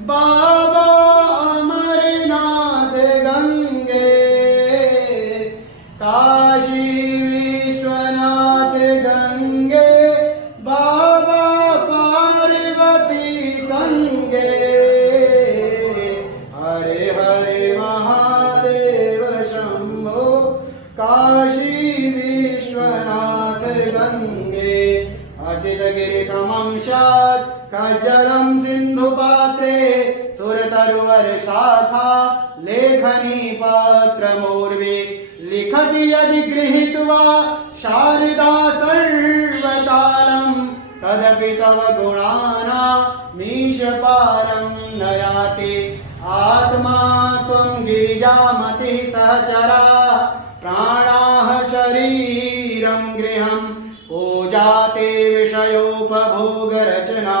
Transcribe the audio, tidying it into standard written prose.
बाबा अमरनाथ गंगे, काशी विश्वनाथ गंगे, बाबा पार्वती संगे। हरे हरे महादेव शंभो, काशी विश्वनाथ गंगे। असितगिरिसमं स्यात् कज्जलं सिन्धुपात्रे, सुरतरुवर्षाखा लेखनी पत्रमूर्वे। लिखति यदि गृहीत्वा शारदा सर्वकालं, तदपि तव गुणानामीशपारं न याति। आत्मा त्वं गिरिजामतिः सहचरा, प्राणाः शरीरं गृहं, पूजाते विषयोपभोगरचना।